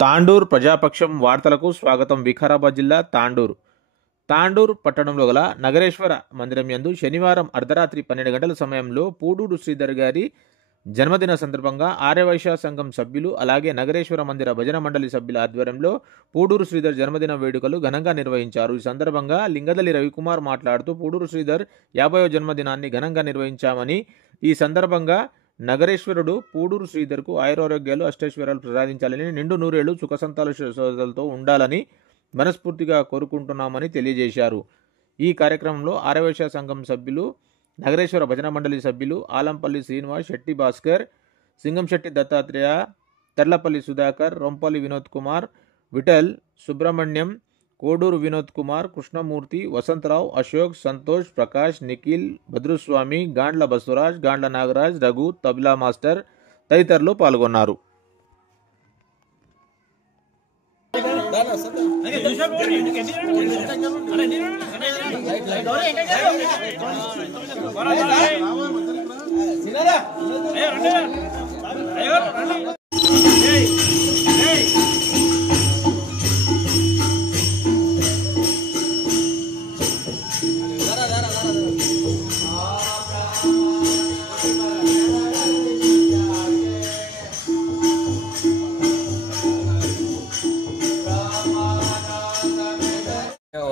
తాండూర్ ప్రజాపక్షం వార్తలకు స్వాగతం. వికారాబాద్ జిల్లా తాండూర్ పట్టణంలో గల నగరేశ్వర మందిరం యందు శనివారం అర్ధరాత్రి 12 గంటల సమయంలో పూడూరు శ్రీధర్ గారి జన్మదిన సందర్భంగా ఆర్యవైశ్య సంఘం సభ్యులు అలాగే నగరేశ్వర మందిర భజన మండలి సభ్యుల ఆధ్వర్యంలో పూడూరు శ్రీధర్ జన్మదిన వేడుకలు ఘనంగా నిర్వహించారు. ఈ సందర్భంగా లింగదల్లి రవికుమార్ మాట్లాడుతూ పూడూరు శ్రీధర్ 50వ జన్మదినాన్ని ఘనంగా నిర్వహించామని, ఈ సందర్భంగా నగరేశ్వరుడు పూడూరు శ్రీధర్కు ఆయురారోగ్యాలు అష్టైశ్వర్యాలు ప్రసాదించాలని, నిండు నూరేళ్లు సుఖ సంతాలతో ఉండాలని మనస్ఫూర్తిగా కోరుకుంటున్నామని తెలియజేశారు. ఈ కార్యక్రమంలో ఆర్యవైశ్య సంఘం సభ్యులు, నగరేశ్వర భజన మండలి సభ్యులు ఆలంపల్లి శ్రీనివాస్, శెట్టి భాస్కర్, సింగంశెట్టి దత్తాత్రేయ, తెర్లపల్లి సుధాకర్, రొంపల్లి వినోద్ కుమార్, విఠల్, సుబ్రహ్మణ్యం, కోడూరు వినోద్ కుమార్, కృష్ణమూర్తి, వసంతరావు, అశోక్, సంతోష్, ప్రకాష్, నిఖిల్, భద్రుస్వామి, గాండ్ల బసవరాజ్, గాండ్ల నాగరాజ్, రఘు, తబలా మాస్టర్ తదితరులు పాల్గొన్నారు.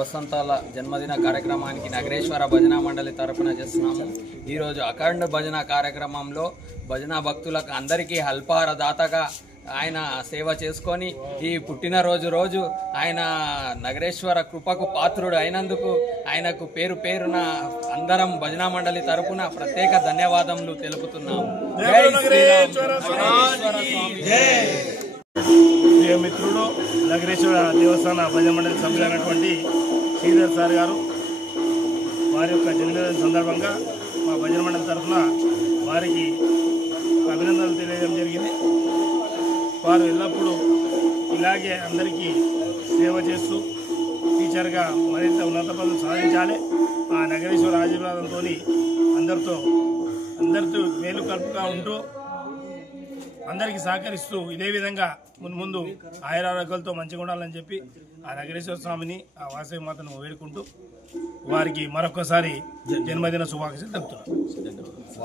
వసంతాల జన్మదిన కార్యక్రమానికి నగరేశ్వర భజన మండలి తరపున చేస్తున్నాము. ఈరోజు అఖండ భజన కార్యక్రమంలో భజన భక్తులకు అందరికీ అల్పాహార దాతగా ఆయన సేవ చేసుకొని ఈ పుట్టినరోజు ఆయన నగరేశ్వర కృపకు పాత్రుడు అయినందుకు ఆయనకు పేరు పేరున అందరం భజన మండలి తరపున ప్రత్యేక ధన్యవాదములు తెలుపుతున్నాము. ప్రియ మిత్రుడు నగరేశ్వర దేవస్థాన భజన మండలి సభ్యులైనటువంటి శ్రీధర్ సార్ గారు వారి యొక్క జన్మదిన సందర్భంగా మా భజన మండలి తరఫున వారికి అభినందనలు తెలియజేయడం జరిగింది. వారు ఎల్లప్పుడూ ఇలాగే అందరికీ సేవ చేస్తూ టీచర్గా మరింత ఉన్నత పదవులు సాధించాలి. ఆ నగరేశ్వర ఆశీర్వాదంతో అందరితో మేలు కలుపుగా ఉంటూ అందరికీ సహకరిస్తూ ఇదే విధంగా ముందు ఆయురారోగ్యాలతో మంచిగా ఉండాలని చెప్పి ఆ నగరేశ్వర స్వామిని, ఆ వాసవి మాతను వేడుకుంటూ వారికి మరొకసారి జన్మదిన శుభాకాంక్షలు తెలుపుతున్నాను.